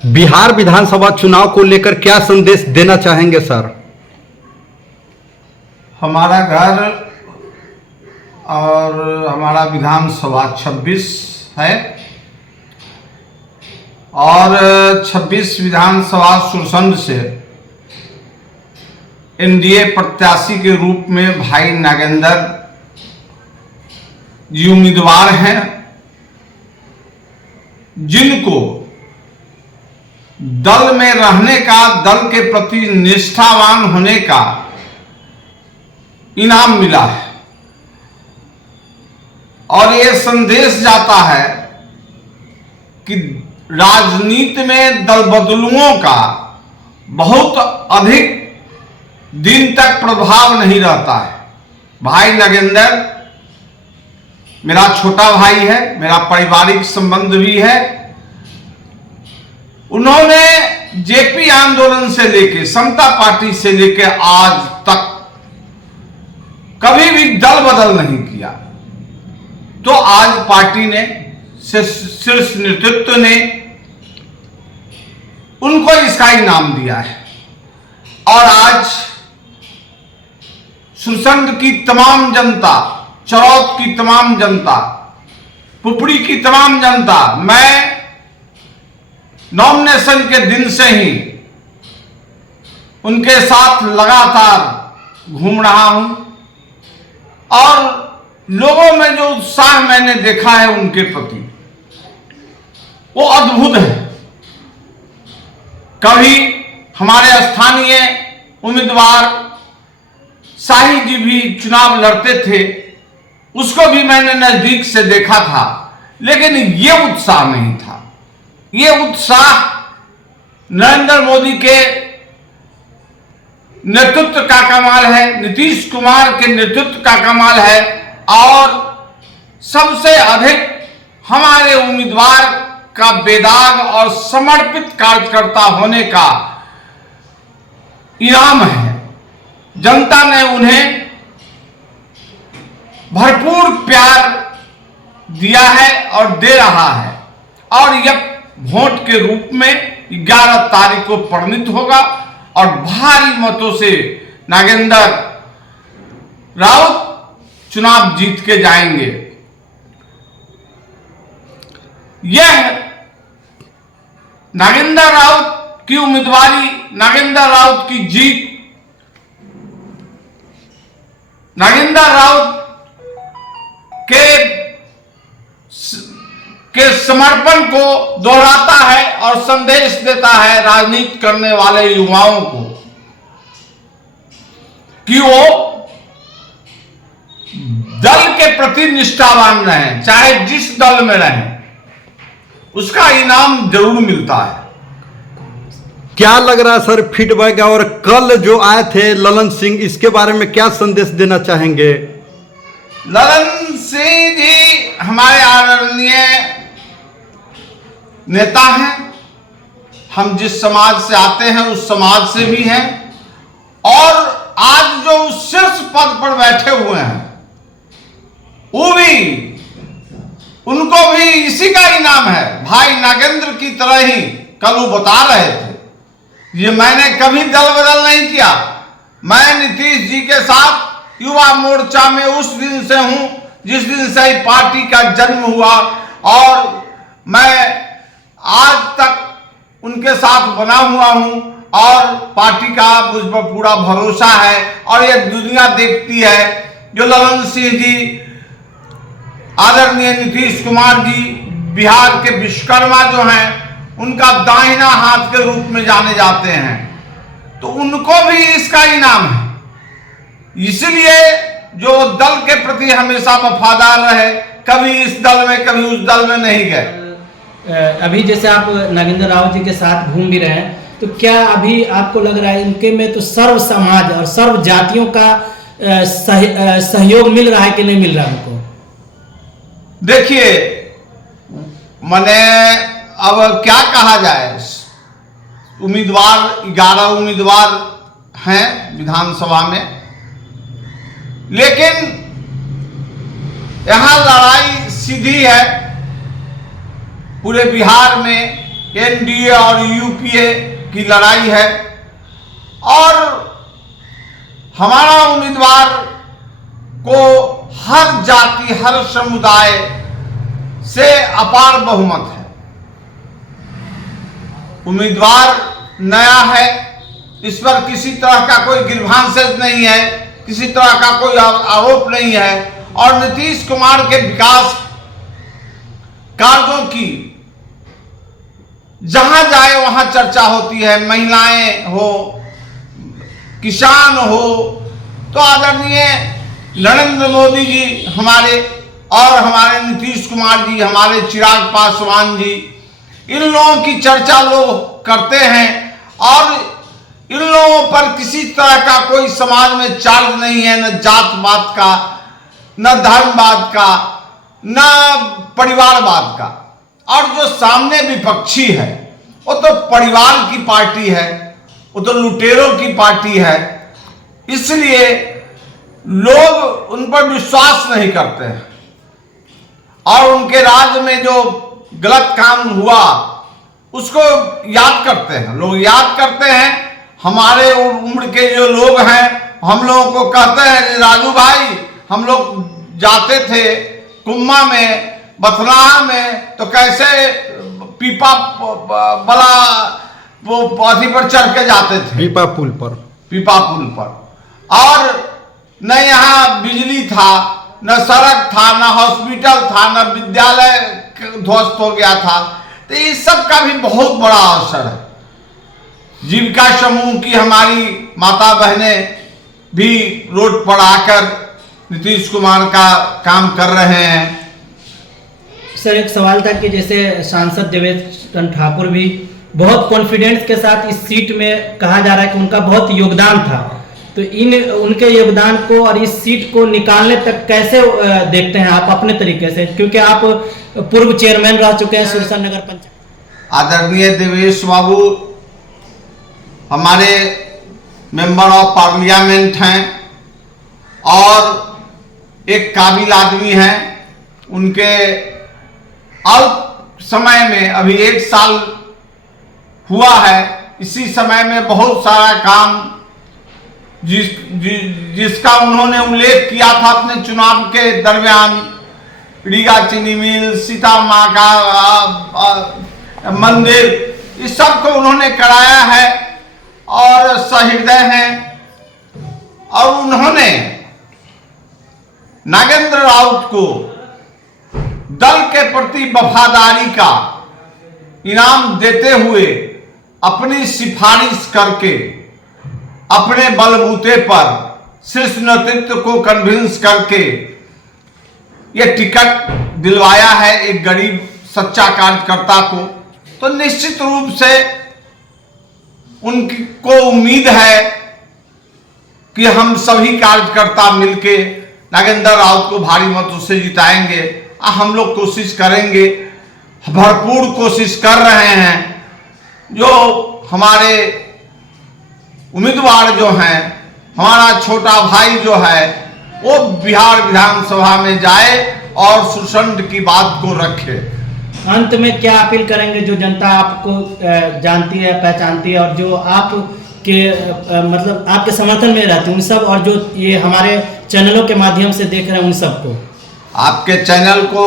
बिहार विधानसभा चुनाव को लेकर क्या संदेश देना चाहेंगे सर? हमारा घर और हमारा विधानसभा 26 है और 26 विधानसभा सुरसंड से एनडीए प्रत्याशी के रूप में भाई नागेंद्र जी उम्मीदवार हैं, जिनको दल में रहने का, दल के प्रति निष्ठावान होने का इनाम मिला है और ये संदेश जाता है कि राजनीति में दल बदलुओं का बहुत अधिक दिन तक प्रभाव नहीं रहता है। भाई नागेंद्र मेरा छोटा भाई है, मेरा पारिवारिक संबंध भी है। उन्होंने जेपी आंदोलन से लेके, समता पार्टी से लेके आज तक कभी भी दल बदल नहीं किया। तो आज पार्टी ने, शीर्ष नेतृत्व ने उनको इसका इनाम दिया है और आज सुरसंड की तमाम जनता, चरौद की तमाम जनता, पुपड़ी की तमाम जनता, मैं नॉमिनेशन के दिन से ही उनके साथ लगातार घूम रहा हूं और लोगों में जो उत्साह मैंने देखा है उनके प्रति, वो अद्भुत है। कभी हमारे स्थानीय उम्मीदवार शाही जी भी चुनाव लड़ते थे, उसको भी मैंने नजदीक से देखा था, लेकिन ये उत्साह नहीं था। ये उत्साह नरेंद्र मोदी के नेतृत्व का कमाल है, नीतीश कुमार के नेतृत्व का कमाल है और सबसे अधिक हमारे उम्मीदवार का बेदाग और समर्पित कार्यकर्ता होने का इनाम है। जनता ने उन्हें भरपूर प्यार दिया है और दे रहा है और यह वोट के रूप में 11 तारीख को परिणित होगा और भारी मतों से नागेंद्र राउत चुनाव जीत के जाएंगे। यह नागेंद्र राउत की उम्मीदवारी, नागेंद्र राउत की जीत, नागेंद्र राउत के समर्पण को दोहराता है और संदेश देता है राजनीति करने वाले युवाओं को कि वो दल के प्रति निष्ठावान रहें, चाहे जिस दल में रहें, उसका इनाम जरूर मिलता है। क्या लग रहा है सर फीडबैक? और कल जो आए थे ललन सिंह, इसके बारे में क्या संदेश देना चाहेंगे? ललन सिंह जी हमारे आदरणीय नेता हैं। हम जिस समाज से आते हैं उस समाज से भी हैं और आज जो शीर्ष पद पर बैठे हुए हैं वो भी, उनको भी इसी का इनाम है। भाई नागेंद्र की तरह ही कल वो बता रहे थे, ये मैंने कभी दल बदल नहीं किया। मैं नीतीश जी के साथ युवा मोर्चा में उस दिन से हूं जिस दिन से पार्टी का जन्म हुआ और मैं आज तक उनके साथ बना हुआ हूं और पार्टी का मुझ पर पूरा भरोसा है और ये दुनिया देखती है। जो ललन सिंह जी, आदरणीय नीतीश कुमार जी बिहार के विश्वकर्मा जो हैं, उनका दाहिना हाथ के रूप में जाने जाते हैं, तो उनको भी इसका इनाम है। इसलिए जो दल के प्रति हमेशा वफादार रहे, कभी इस दल में कभी उस दल में नहीं गए। अभी जैसे आप नागेंद्र राउत जी के साथ घूम भी रहे हैं, तो क्या अभी आपको लग रहा है इनके में तो सर्व समाज और सर्व जातियों का सहयोग मिल रहा है कि नहीं मिल रहा है उनको? देखिए, मैंने अब क्या कहा जाए, उम्मीदवार 11 उम्मीदवार हैं विधानसभा में, लेकिन यहां लड़ाई सीधी है। पूरे बिहार में एनडीए और यूपीए की लड़ाई है और हमारा उम्मीदवार को हर जाति हर समुदाय से अपार बहुमत है। उम्मीदवार नया है, इस पर किसी तरह का कोई गिरभांसेज नहीं है, किसी तरह का कोई आरोप नहीं है और नीतीश कुमार के विकास कार्यों की जहां जाए वहां चर्चा होती है। महिलाएं हो, किसान हो, तो आदरणीय नरेंद्र मोदी जी हमारे और हमारे नीतीश कुमार जी, हमारे चिराग पासवान जी, इन लोगों की चर्चा लोग करते हैं और इन लोगों पर किसी तरह का कोई समाज में चार्ज नहीं है, न जातवाद का, न धर्मवाद का, न परिवारवाद का। और जो सामने विपक्षी है वो तो परिवार की पार्टी है, वो तो लुटेरों की पार्टी है, इसलिए लोग उन पर विश्वास नहीं करते हैं और उनके राज्य में जो गलत काम हुआ उसको याद करते हैं। लोग याद करते हैं। हमारे उम्र के जो लोग हैं हम लोगों को कहते हैं, राजू भाई हम लोग जाते थे कुम्मा में, बथनाहा में, तो कैसे पीपा बला वो पाथी पर चढ़ के जाते थे, पीपा पुल पर। और न यहाँ बिजली था, न सड़क था, न हॉस्पिटल था, न विद्यालय ध्वस्त हो गया था। तो इस सब का भी बहुत बड़ा असर है। जीविका समूह की हमारी माता बहनें भी रोड पर आकर नीतीश कुमार का काम कर रहे हैं। सर एक सवाल था कि जैसे सांसद देवेश ठाकुर भी बहुत कॉन्फिडेंस के साथ इस सीट में कहा जा रहा है कि उनका बहुत योगदान था, तो उनके योगदान को और इस सीट को निकालने तक कैसे देखते हैं आप अपने तरीके से, क्योंकि आप पूर्व चेयरमैन रह चुके हैं सुरसर नगर पंचायत। आदरणीय देवेश बाबू हमारे मेंबर ऑफ पार्लियामेंट हैं और एक काबिल आदमी हैं। उनके अल्प समय में, अभी 1 साल हुआ है, इसी समय में बहुत सारा काम जिसका उन्होंने उल्लेख किया था अपने चुनाव के दरमियान, रीगा चीनी मिल, सीता माँ का मंदिर, इस सब को उन्होंने कराया है और सहृदय हैं। और उन्होंने नागेंद्र राउत को दल के प्रति वफादारी का इनाम देते हुए अपनी सिफारिश करके अपने बलबूते पर शीर्ष नेतृत्व को कन्विंस करके ये टिकट दिलवाया है एक गरीब सच्चा कार्यकर्ता को। तो निश्चित रूप से उनको उम्मीद है कि हम सभी कार्यकर्ता मिलके नागेंद्र राउत को भारी मतों से जिताएंगे। हम लोग कोशिश करेंगे, भरपूर कोशिश कर रहे हैं। जो हमारे उम्मीदवार जो हैं, हमारा छोटा भाई जो है वो बिहार विधानसभा में जाए और सुषंड की बात को रखे। अंत में क्या अपील करेंगे जो जनता आपको जानती है, पहचानती है और जो आप के मतलब आपके समर्थन में रहते हैं उन सब, और जो ये हमारे चैनलों के माध्यम से देख रहे हैं उन सबको? आपके चैनल को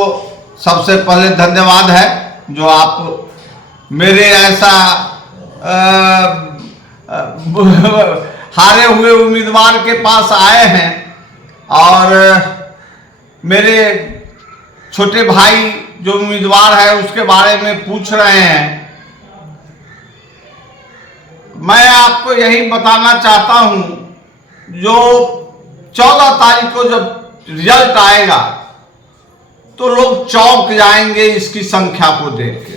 सबसे पहले धन्यवाद है जो आप मेरे ऐसा हारे हुए उम्मीदवार के पास आए हैं और मेरे छोटे भाई जो उम्मीदवार है उसके बारे में पूछ रहे हैं। मैं आपको यही बताना चाहता हूं, जो 14 तारीख को जब रिजल्ट आएगा तो लोग चौंक जाएंगे इसकी संख्या को देख।